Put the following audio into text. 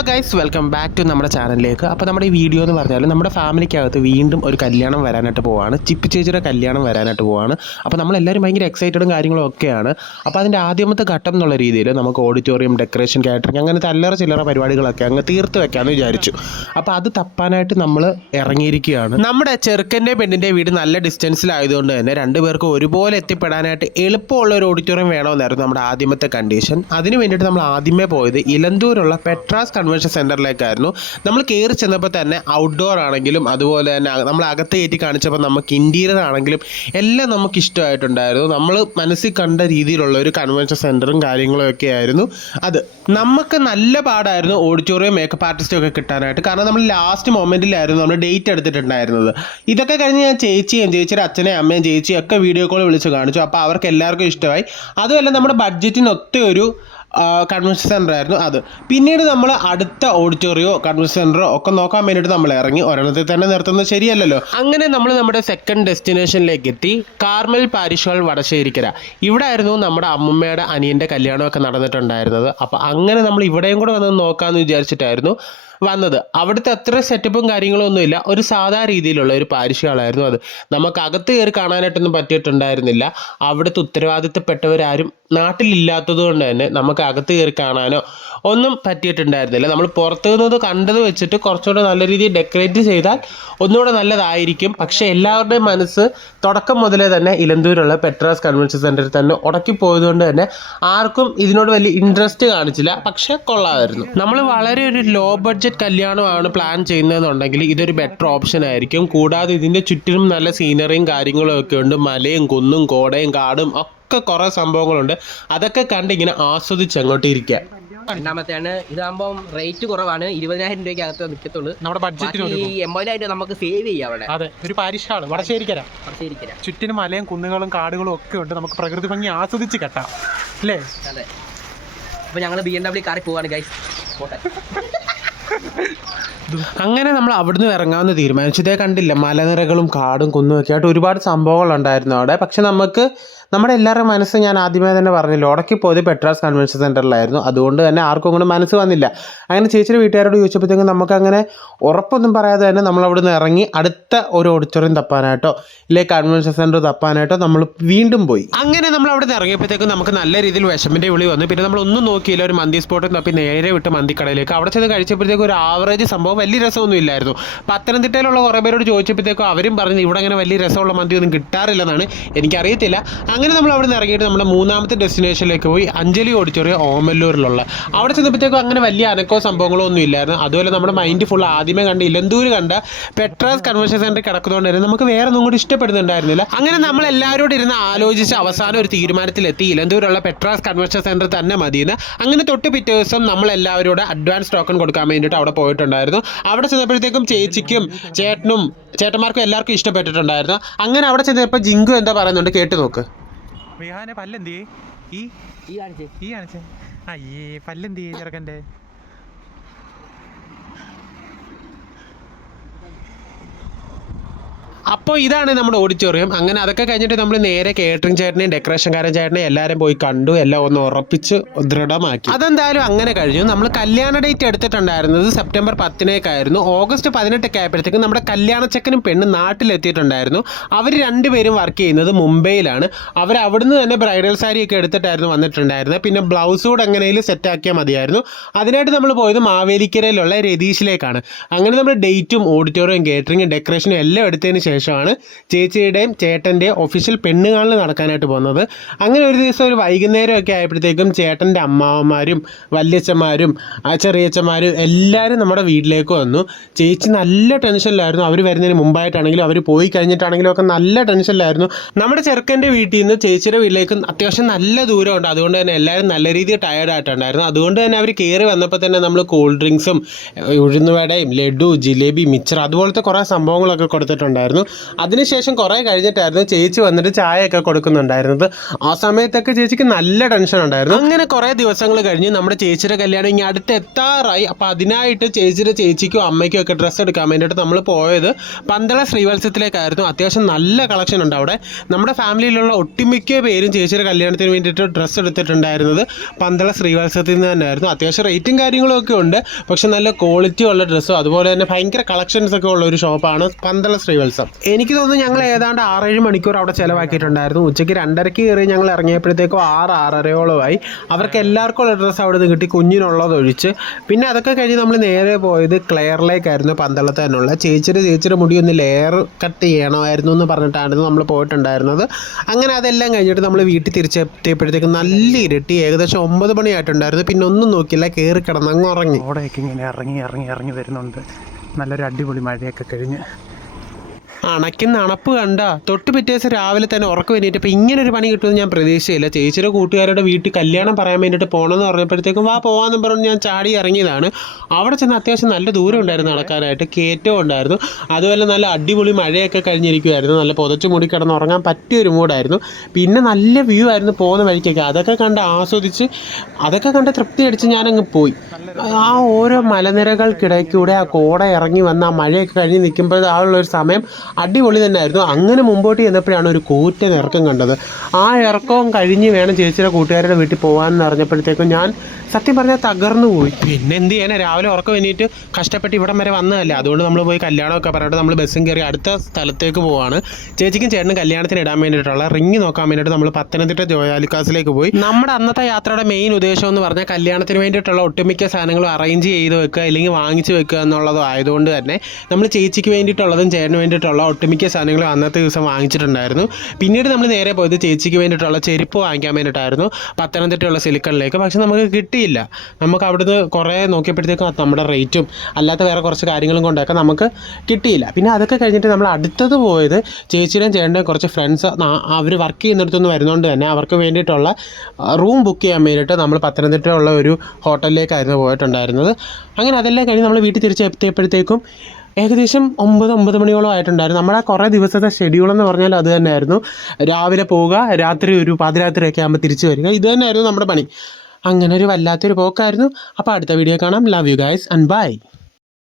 Hello guys, welcome back to നമ്മുടെ ചാനലിലേക്ക്. അപ്പോൾ നമ്മുടെ ഈ വീഡിയോ എന്ന് പറഞ്ഞാൽ നമ്മുടെ ഫാമിലിക്കകത്ത് വീണ്ടും ഒരു കല്യാണം വരാനായിട്ട് പോവാണ്. ചിപ്പി ചേച്ചിയുടെ കല്യാണം വരാനായിട്ട് പോവാണ്. അപ്പോൾ നമ്മളെല്ലാവരും ഭയങ്കര എക്സൈറ്റഡും കാര്യങ്ങളും ഒക്കെയാണ്. അപ്പോൾ അതിൻ്റെ ആദ്യമത്തെ ഘട്ടം എന്നുള്ള രീതിയിൽ നമുക്ക് ഓഡിറ്റോറിയം, ഡെക്കറേഷൻ, കാറ്ററിംഗ് അങ്ങനത്തെ അല്ലറ ചില്ലറ പരിപാടികളൊക്കെ അങ്ങ് തീർത്ത് വെക്കാമെന്ന് വിചാരിച്ചു. അപ്പോൾ അത് തപ്പാനായിട്ട് നമ്മൾ ഇറങ്ങിയിരിക്കുകയാണ്. നമ്മുടെ ചെറുക്കൻ്റെ പെണ്ണിൻ്റെ വീട് നല്ല ഡിസ്റ്റൻസിലായതുകൊണ്ട് തന്നെ രണ്ടുപേർക്കും ഒരുപോലെ എത്തിപ്പെടാനായിട്ട് എളുപ്പമുള്ള ഒരു ഓഡിറ്റോറിയം വേണമെന്നായിരുന്നു നമ്മുടെ ആദ്യമത്തെ കണ്ടീഷൻ. അതിന് വേണ്ടിയിട്ട് നമ്മൾ ആദ്യമേ പോയത് ഇലന്തൂരുള്ള പെട്രാസ് കൺവെൻഷൻ സെൻറ്ററിലേക്കായിരുന്നു. നമ്മൾ കയറി ചെന്നപ്പോൾ തന്നെ ഔട്ട്ഡോർ ആണെങ്കിലും അതുപോലെ തന്നെ നമ്മൾ അകത്ത് കയറ്റി കാണിച്ചപ്പോൾ നമുക്ക് ഇൻറ്റീരിയർ ആണെങ്കിലും എല്ലാം നമുക്ക് ഇഷ്ടമായിട്ടുണ്ടായിരുന്നു. നമ്മൾ മനസ്സിൽ കണ്ട രീതിയിലുള്ള ഒരു കൺവെൻഷൻ സെൻറ്ററും കാര്യങ്ങളും ഒക്കെ ആയിരുന്നു അത്. നമുക്ക് നല്ല പാടായിരുന്നു ഓഡിറ്റോറിയം, മേക്കപ്പ് ആർട്ടിസ്റ്റും ഒക്കെ കിട്ടാനായിട്ട്. കാരണം നമ്മൾ ലാസ്റ്റ് മൊമെൻറ്റിലായിരുന്നു നമ്മൾ ഡേറ്റ് എടുത്തിട്ടുണ്ടായിരുന്നത്. ഇതൊക്കെ കഴിഞ്ഞ് ഞാൻ ചേച്ചിയുടെ അച്ഛനെയും അമ്മയും ചേച്ചിയും ഒക്കെ വീഡിയോ കോൾ വിളിച്ച് കാണിച്ചു. അപ്പോൾ അവർക്ക് എല്ലാവർക്കും ഇഷ്ടമായി. അതുമല്ല നമ്മുടെ ബഡ്ജറ്റിനൊത്ത ഒരു കൺവെൻഷൻ സെൻ്റർ ആയിരുന്നു അത്. പിന്നീട് നമ്മൾ അടുത്ത ഓഡിറ്റോറിയോ കൺവെൻഷൻ സെൻ്ററോ ഒക്കെ നോക്കാൻ വേണ്ടിയിട്ട് നമ്മൾ ഇറങ്ങി. ഒരെണ്ണത്തിൽ തന്നെ നിർത്തുന്നത് ശരിയല്ലല്ലോ. അങ്ങനെ നമ്മൾ നമ്മുടെ സെക്കൻഡ് ഡെസ്റ്റിനേഷനിലേക്ക് എത്തി. Carmel parish hall, Vadasserikkara. ഇവിടെ ആയിരുന്നു നമ്മുടെ അമ്മൂമ്മയുടെ അനിയൻ്റെ കല്യാണമൊക്കെ നടന്നിട്ടുണ്ടായിരുന്നത്. അപ്പോൾ അങ്ങനെ നമ്മൾ ഇവിടെയും കൂടെ വന്ന് നോക്കാമെന്ന് വിചാരിച്ചിട്ടായിരുന്നു വന്നത്. അവിടുത്തെ അത്ര സെറ്റപ്പും കാര്യങ്ങളും ഒന്നുമില്ല. ഒരു സാധാ രീതിയിലുള്ള ഒരു പാരിഷ് ഹാളായിരുന്നു അത്. നമുക്ക് അകത്ത് കയറി കാണാനായിട്ടൊന്നും പറ്റിയിട്ടുണ്ടായിരുന്നില്ല. അവിടുത്തെ ഉത്തരവാദിത്തപ്പെട്ടവരാരും നാട്ടിലില്ലാത്തത് കൊണ്ട് തന്നെ നമുക്ക് അകത്ത് കയറി കാണാനോ ഒന്നും പറ്റിയിട്ടുണ്ടായിരുന്നില്ല. നമ്മൾ പുറത്തു നിന്നത് കണ്ടത് വെച്ചിട്ട് കുറച്ചുകൂടെ നല്ല രീതിയിൽ ഡെക്കറേറ്റ് ചെയ്താൽ ഒന്നുകൂടെ നല്ലതായിരിക്കും. പക്ഷേ എല്ലാവരുടെയും മനസ്സ് തുടക്കം മുതലേ തന്നെ ഇലന്തൂരുള്ള പെട്രാസ് കൺവെൻഷൻ സെൻറ്ററിൽ തന്നെ ഉടക്കിപ്പോയതുകൊണ്ട് തന്നെ ആർക്കും ഇതിനോട് വലിയ ഇൻട്രസ്റ്റ് കാണിച്ചില്ല. പക്ഷേ കൊള്ളാമായിരുന്നു. നമ്മൾ വളരെ ഒരു ലോ ബഡ്ജറ്റ് കല്യാണമാണ് പ്ലാൻ ചെയ്യുന്നതെന്നുണ്ടെങ്കിൽ ഇതൊരു ബെറ്റർ ഓപ്ഷൻ ആയിരിക്കും. കൂടാതെ ഇതിൻ്റെ ചുറ്റിനും നല്ല സീനറിയും കാര്യങ്ങളും ഒക്കെ ഉണ്ട്. മലയും കുന്നും കോടയും കാടും ഒക്കെ കുറേ സംഭവങ്ങളുണ്ട്. അതൊക്കെ കണ്ട് ഇങ്ങനെ ആസ്വദിച്ച് അങ്ങോട്ട് ഇരിക്കുക. രണ്ടാമത്തെയാണ് ഇതാകുമ്പോൾ റേറ്റ് കുറവാണ്. 20,000 രൂപയ്ക്ക് അകത്ത് നിൽക്കത്തുള്ളൂ. നമ്മുടെ ബഡ്ജറ്റ് 80,000 നമുക്ക് സേവ് ചെയ്യാം അവിടെ. അതെ, ഒരു പാരിഷാണ് വടശ്ശേരിക്കര. ചുറ്റിനും മലയും കുന്നുകളും കാടുകളും ഒക്കെ ഉണ്ട്. നമുക്ക് പ്രകൃതി ഭംഗി ആസ്വദിച്ച് കെട്ടാം അല്ലേ? അതെ. അപ്പോൾ ഞങ്ങൾ BMW കാറിൽ പോവാണ് ഗൈസ്. അങ്ങനെ നമ്മൾ അവിടുന്ന് ഇറങ്ങാമെന്ന് തീരുമാനിച്ചു. ഇതേ കണ്ടില്ല, മലനിരകളും കാടും കുന്നും ഒക്കെ ആയിട്ട് ഒരുപാട് സംഭവങ്ങളുണ്ടായിരുന്നു അവിടെ. പക്ഷെ നമുക്ക് നമ്മുടെ എല്ലാവരുടെയും മനസ്സ്, ഞാൻ ആദ്യമേ തന്നെ പറഞ്ഞില്ല, ഉടക്കി പോയത് പെട്രാസ് കൺവെൻഷൻ സെൻറ്ററിലായിരുന്നു. അതുകൊണ്ട് തന്നെ ആർക്കും അങ്ങനെ മനസ്സ് വന്നില്ല. അങ്ങനെ ചേച്ചിയുടെ വീട്ടുകാരോട് ചോദിച്ചപ്പോഴത്തേക്കും നമുക്കങ്ങനെ ഉറപ്പൊന്നും പറയാതെ തന്നെ നമ്മൾ അവിടുന്ന് ഇറങ്ങി അടുത്ത ഒരു ഓഡിറ്റോറിയം തപ്പാനായിട്ടോ ഇല്ലേ കൺവെൻഷൻ സെൻറ്റർ തപ്പാനായിട്ടോ നമ്മൾ വീണ്ടും പോയി. അങ്ങനെ നമ്മൾ അവിടെ നിന്ന് ഇറങ്ങിയപ്പോഴത്തേക്കും നമുക്ക് നല്ല രീതിയിൽ വിഷമിൻ്റെ വിളി വന്നു. പിന്നെ നമ്മളൊന്നും നോക്കിയില്ല, ഒരു മന്തി സ്പോട്ടിൽ തപ്പി നേരെ വിട്ട് മന്തിക്കടയിലേക്ക്. അവിടെ ചെന്ന് കഴിച്ചപ്പോഴത്തേക്കും ഒരു ആവറേജ് സംഭവം, വലിയ രസമൊന്നും ഇല്ലായിരുന്നു. പത്തനംതിട്ടയിലുള്ള കുറേ പേരോട് ചോദിച്ചപ്പോഴത്തേക്കും അവരും പറഞ്ഞു ഇവിടെ അങ്ങനെ വലിയ രസമുള്ള മന്തിയൊന്നും കിട്ടാറില്ലെന്നാണ്. എനിക്കറിയത്തില്ല. അങ്ങനെ നമ്മൾ അവിടെ നിന്ന് ഇറങ്ങിയിട്ട് നമ്മുടെ മൂന്നാമത്തെ ഡെസ്റ്റിനേഷനിലേക്ക് പോയി. അഞ്ജലി ഓഡിറ്റോറിയം, ഓമല്ലൂരിലുള്ള. അവിടെ ചെന്നപ്പോഴത്തേക്കും അങ്ങനെ വലിയ അനക്കോ സംഭവങ്ങളോ ഒന്നും ഇല്ലായിരുന്നു. അതുപോലെ നമ്മുടെ മൈൻഡ് ഫുൾ ആദ്യമേ കണ്ട് ഇലന്തൂർ കണ്ട പെട്രാസ് കൺവെൻഷൻ സെൻറ്ററിൽ കിടക്കുന്നതുകൊണ്ട് തന്നെ നമുക്ക് വേറെ ഒന്നും കൂടി ഇഷ്ടപ്പെടുന്നുണ്ടായിരുന്നില്ല. അങ്ങനെ നമ്മൾ എല്ലാവരോടും ഇരുന്ന് ആലോചിച്ച് അവസാനം ഒരു തീരുമാനത്തിലെത്തി. ഇലന്തൂരുള്ള പെട്രാസ് കൺവെൻഷൻ സെൻറ്റർ തന്നെ മതിയെന്ന്. അങ്ങനെ തൊട്ട് പിറ്റേ ദിവസം നമ്മൾ എല്ലാവരോടും അഡ്വാൻസ് ടോക്കൺ കൊടുക്കാൻ വേണ്ടിയിട്ട് അവിടെ പോയിട്ടുണ്ടായിരുന്നു. അവിടെ ചെന്നപ്പോഴത്തേക്കും ചേച്ചിക്കും ചേട്ടന്മാർക്കും എല്ലാവർക്കും ഇഷ്ടപ്പെട്ടിട്ടുണ്ടായിരുന്നു. അങ്ങനെ അവിടെ ചെന്നപ്പോൾ ജിങ്കു എന്താ പറയുന്നുണ്ട്, കേട്ട് നോക്ക്. പല്ലെന്തി ഈ കാണിച്ചേ. അയ്യേ, പല്ലെന്തി ചെറുക്കൻ്റെ. അപ്പോൾ ഇതാണ് നമ്മുടെ ഓഡിറ്റോറിയം. അങ്ങനെ അതൊക്കെ കഴിഞ്ഞിട്ട് നമ്മൾ നേരെ കേറ്ററിംഗ് ചേട്ടനെയും ഡെക്കറേഷൻകാരൻ ചേട്ടനെയും എല്ലാവരും പോയി കണ്ടു. എല്ലാം ഒന്ന് ഉറപ്പിച്ച് ദൃഢമാക്കി. അതെന്തായാലും അങ്ങനെ കഴിഞ്ഞു. നമ്മൾ കല്യാണ ഡേറ്റ് എടുത്തിട്ടുണ്ടായിരുന്നത് സെപ്റ്റംബർ 10 ഓഗസ്റ്റ് 18 ആയപ്പോഴത്തേക്കും നമ്മുടെ കല്യാണച്ചക്കനും പെണ്ണ് നാട്ടിലെത്തിയിട്ടുണ്ടായിരുന്നു. അവർ രണ്ടുപേരും വർക്ക് ചെയ്യുന്നത് മുംബൈയിലാണ്. അവർ അവിടുന്ന് തന്നെ ബ്രൈഡൽ സാരിയൊക്കെ എടുത്തിട്ടായിരുന്നു വന്നിട്ടുണ്ടായിരുന്നത്. പിന്നെ ബ്ലൗസ് കൂടെ എങ്ങനെയും സെറ്റാക്കിയാൽ മതിയായിരുന്നു. അതിനായിട്ട് നമ്മൾ പോയത് മാവേലിക്കരയിലുള്ള രതീഷിലേക്കാണ്. അങ്ങനെ നമ്മൾ ഡേറ്റും ഓഡിറ്റോറിയം, കേറ്ററിംഗും ഡെക്കറേഷനും എല്ലാം എടുത്തതിന് ശേഷമാണ് ചേച്ചിയുടെയും ചേട്ടൻ്റെയും ഒഫീഷ്യൽ പെണ്ണുകാണൽ നടക്കാനായിട്ട് പോകുന്നത്. അങ്ങനെ ഒരു ദിവസം ഒരു വൈകുന്നേരമൊക്കെ ആയപ്പോഴത്തേക്കും ചേട്ടൻ്റെ അമ്മാവന്മാരും വല്യച്ഛന്മാരും ചെറിയച്ഛന്മാരും എല്ലാവരും നമ്മുടെ വീട്ടിലേക്ക് വന്നു. ചേച്ചി നല്ല ടെൻഷനിലായിരുന്നു. അവർ വരുന്നതിന് മുമ്പായിട്ടാണെങ്കിലും അവർ പോയി കഴിഞ്ഞിട്ടാണെങ്കിലും ഒക്കെ നല്ല ടെൻഷനിലായിരുന്നു. നമ്മുടെ ചെറുക്കൻ്റെ വീട്ടിൽ നിന്ന് ചേച്ചിയുടെ വീട്ടിലേക്ക് അത്യാവശ്യം നല്ല ദൂരമുണ്ട്. അതുകൊണ്ട് തന്നെ എല്ലാവരും നല്ല രീതിയിൽ ടയേർഡായിട്ടുണ്ടായിരുന്നു. അതുകൊണ്ട് തന്നെ അവർ കയറി വന്നപ്പോൾ തന്നെ നമ്മൾ കൂൾ ഡ്രിങ്ക്സും ഉഴുന്നുവടയും ലഡു, ജിലേബി, മിച്ചർ അതുപോലത്തെ കുറേ സംഭവങ്ങളൊക്കെ കൊടുത്തിട്ടുണ്ടായിരുന്നു. അതിനുശേഷം കുറേ കഴിഞ്ഞിട്ടായിരുന്നു ചേച്ചി വന്നിട്ട് ചായയൊക്കെ കൊടുക്കുന്നുണ്ടായിരുന്നത്. ആ സമയത്തൊക്കെ ചേച്ചിക്ക് നല്ല ടെൻഷൻ ഉണ്ടായിരുന്നു. അങ്ങനെ കുറേ ദിവസങ്ങൾ കഴിഞ്ഞ് നമ്മുടെ ചേച്ചിയുടെ കല്യാണം ഇങ്ങനെ അടുത്ത് എത്താറായി. അപ്പോൾ അതിനായിട്ട് ചേച്ചിക്കും അമ്മയ്ക്കും ഒക്കെ ഡ്രസ്സ് എടുക്കാൻ വേണ്ടിയിട്ട് നമ്മൾ പോയത് പന്തള ശ്രീവത്സവത്തിലേക്കായിരുന്നു. അത്യാവശ്യം നല്ല കളക്ഷൻ ഉണ്ട് അവിടെ. നമ്മുടെ ഫാമിലിയിലുള്ള ഒട്ടുമിക്ക പേരും ചേച്ചിയുടെ കല്യാണത്തിന് വേണ്ടിയിട്ട് ഡ്രസ്സ് എടുത്തിട്ടുണ്ടായിരുന്നത് പന്തള ശ്രീവത്സവത്തിൽ നിന്ന് തന്നെയായിരുന്നു. അത്യാവശ്യം റേറ്റും കാര്യങ്ങളൊക്കെ ഉണ്ട്, പക്ഷെ നല്ല ക്വാളിറ്റി ഉള്ള ഡ്രസ്സും അതുപോലെ തന്നെ ഭയങ്കര കളക്ഷൻസ് ഒക്കെ ഉള്ള ഒരു ഷോപ്പാണ് പന്തള ശ്രീവത്സവം. എനിക്ക് തോന്നുന്നു ഞങ്ങൾ ഏതാണ്ട് 6-7 മണിക്കൂർ അവിടെ ചിലവാക്കിയിട്ടുണ്ടായിരുന്നു. ഉച്ചയ്ക്ക് 2:30 കയറി ഞങ്ങൾ ഇറങ്ങിയപ്പോഴത്തേക്കും 6-6:30 അവർക്ക് എല്ലാവർക്കും ഉള്ള ഡ്രസ്സ് അവിടെ നിന്ന് കിട്ടി, കുഞ്ഞിനുള്ളതൊഴിച്ച്. പിന്നെ അതൊക്കെ കഴിഞ്ഞ് നമ്മൾ നേരെ പോയത് ക്ലെയറിലേക്കായിരുന്നു. പന്തളത്ത് തന്നെയുള്ള ചേച്ചിയുടെ മുടി ഒന്ന് ലെയർ കട്ട് ചെയ്യണമായിരുന്നു എന്ന് പറഞ്ഞിട്ടായിരുന്നു നമ്മൾ പോയിട്ടുണ്ടായിരുന്നത്. അങ്ങനെ അതെല്ലാം കഴിഞ്ഞിട്ട് നമ്മൾ വീട്ടിൽ തിരിച്ചെത്തിയപ്പോഴത്തേക്കും നല്ല ഇരുട്ടി, ഏകദേശം 9 മണിയായിട്ടുണ്ടായിരുന്നു. പിന്നെ ഒന്നും നോക്കിയില്ല, കയറി കിടന്ന് അങ്ങ് ഉറങ്ങി. ഓടയൊക്കെ ഇങ്ങനെ ഇറങ്ങി വരുന്നുണ്ട്. നല്ലൊരു അടിപൊളി മഴയൊക്കെ കഴിഞ്ഞ് അണയ്ക്കുന്ന അണപ്പ് കണ്ട തൊട്ട് പിറ്റേ ദിവസം രാവിലെ തന്നെ ഉറക്കം വേണ്ടിയിട്ടപ്പോൾ ഇങ്ങനൊരു പണി കിട്ടുമെന്ന് ഞാൻ പ്രതീക്ഷയില്ല. ചേച്ചിയുടെ കൂട്ടുകാരുടെ വീട്ടിൽ കല്യാണം പറയാൻ വേണ്ടിയിട്ട് പോകണമെന്ന് പറഞ്ഞപ്പോഴത്തേക്കും പോകാമെന്ന് പറഞ്ഞ് ഞാൻ ചാടി ഇറങ്ങിയതാണ്. അവിടെ ചെന്ന് അത്യാവശ്യം നല്ല ദൂരം ഉണ്ടായിരുന്നു നടക്കാനായിട്ട്, കയറ്റവും ഉണ്ടായിരുന്നു. അതുപോലെ നല്ല അടിപൊളി മഴയൊക്കെ കഴിഞ്ഞിരിക്കുമായിരുന്നു. നല്ല പുതച്ച് മൂടി കിടന്ന് ഉറങ്ങാൻ പറ്റിയൊരു മൂഡായിരുന്നു. പിന്നെ നല്ല വ്യൂ ആയിരുന്നു പോകുന്ന വഴിക്കൊക്കെ. അതൊക്കെ കണ്ട് ആസ്വദിച്ച് അതൊക്കെ കണ്ട് തൃപ്തി അടിച്ച് ഞാനങ്ങ് പോയി. ആ ഓരോ മലനിരകൾക്കിടയ്ക്കൂടെ ആ കോട ഇറങ്ങി വന്ന് ആ മഴയൊക്കെ കഴിഞ്ഞ് നിൽക്കുമ്പോൾ ആ ഉള്ളൊരു സമയം അടിപൊളി തന്നെയായിരുന്നു. അങ്ങനെ മുമ്പോട്ട് ചെന്നപ്പോഴാണ് ഒരു കൂറ്റൻ ഇറക്കം കണ്ടത്. ആ ഇറക്കവും കഴിഞ്ഞ് വേണം ചേച്ചിയുടെ കൂട്ടുകാരുടെ വീട്ടിൽ പോകാമെന്ന് അറിഞ്ഞപ്പോഴത്തേക്കും ഞാൻ സത്യം പറഞ്ഞാൽ തകർന്നു പോയി. പിന്നെ എന്ത് ചെയ്യാനാ, രാവിലെ ഉറക്കം വേണ്ടിയിട്ട് കഷ്ടപ്പെട്ട് ഇവിടം വരെ വന്നതല്ലേ. അതുകൊണ്ട് നമ്മൾ പോയി കല്യാണമൊക്കെ പറഞ്ഞിട്ട് നമ്മൾ ബസ്സും കയറി അടുത്ത സ്ഥലത്തേക്ക് പോവാണ്. ചേച്ചിക്കും ചേട്ടനും കല്യാണത്തിന് ഇടാൻ വേണ്ടിയിട്ടുള്ള റിങ് നോക്കാൻ വേണ്ടിയിട്ട് നമ്മൾ പത്തനംതിട്ട ജോയാലുക്കാസിലേക്ക് പോയി. നമ്മുടെ അന്നത്തെ യാത്രയുടെ മെയിൻ ഉദ്ദേശം എന്ന് പറഞ്ഞാൽ കല്യാണത്തിന് വേണ്ടിയിട്ടുള്ള ഒട്ടുമിക്ക സാധനങ്ങളും അറേഞ്ച് ചെയ്ത് വെക്കുക അല്ലെങ്കിൽ വാങ്ങിച്ച് വെക്കുക എന്നുള്ളതും ആയതുകൊണ്ട് തന്നെ നമ്മൾ ചേച്ചിക്ക് വേണ്ടിയിട്ടുള്ളതും ചേട്ടന് വേണ്ടിയിട്ടുള്ള ഒട്ടുമിക്ക സാധനങ്ങളും അന്നത്തെ ദിവസം വാങ്ങിച്ചിട്ടുണ്ടായിരുന്നു. പിന്നീട് നമ്മൾ നേരെ പോയത് ചേച്ചിക്ക് വേണ്ടിയിട്ടുള്ള ചെരുപ്പ് വാങ്ങിക്കാൻ വേണ്ടിയിട്ടായിരുന്നു പത്തനംതിട്ടയുള്ള സിലിക്കണിലേക്ക്. പക്ഷെ നമുക്ക് കിട്ടിയില്ല. നമുക്ക് അവിടുന്ന് കുറേ നോക്കിയപ്പോഴത്തേക്കും നമ്മുടെ റേറ്റും അല്ലാത്ത വേറെ കുറച്ച് കാര്യങ്ങളും കൊണ്ടൊക്കെ നമുക്ക് കിട്ടിയില്ല. പിന്നെ അതൊക്കെ കഴിഞ്ഞിട്ട് നമ്മൾ അടുത്തത് പോയത് ചേച്ചിയുടെയും ചേട്ടൻ്റെയും കുറച്ച് ഫ്രണ്ട്സ് അവർ വർക്ക് ചെയ്യുന്നിടത്തുനിന്ന് വരുന്നതുകൊണ്ട് തന്നെ അവർക്ക് വേണ്ടിയിട്ടുള്ള റൂം ബുക്ക് ചെയ്യാൻ വേണ്ടിയിട്ട് നമ്മൾ പത്തനംതിട്ടയുള്ള ഒരു ഹോട്ടലിലേക്കായിരുന്നു പോയിട്ടുണ്ടായിരുന്നത്. അങ്ങനെ അതെല്ലാം കഴിഞ്ഞ് നമ്മൾ വീട്ടിൽ തിരിച്ചെത്തിയപ്പോഴത്തേക്കും ഏകദേശം 9 മണിയോളം ആയിട്ടുണ്ടായിരുന്നു. നമ്മുടെ കുറേ ദിവസത്തെ ഷെഡ്യൂളെന്ന് പറഞ്ഞാൽ അത് തന്നെയായിരുന്നു. രാവിലെ പോവുക, രാത്രി ഒരു പാതിരാത്രിയൊക്കെ ആകുമ്പോൾ തിരിച്ചു വരിക, ഇത് തന്നെയായിരുന്നു നമ്മുടെ പണി. അങ്ങനെ ഒരു വല്ലാത്തൊരു പോക്കായിരുന്നു. അപ്പോൾ അടുത്ത വീഡിയോ കാണാം. Love you guys and by.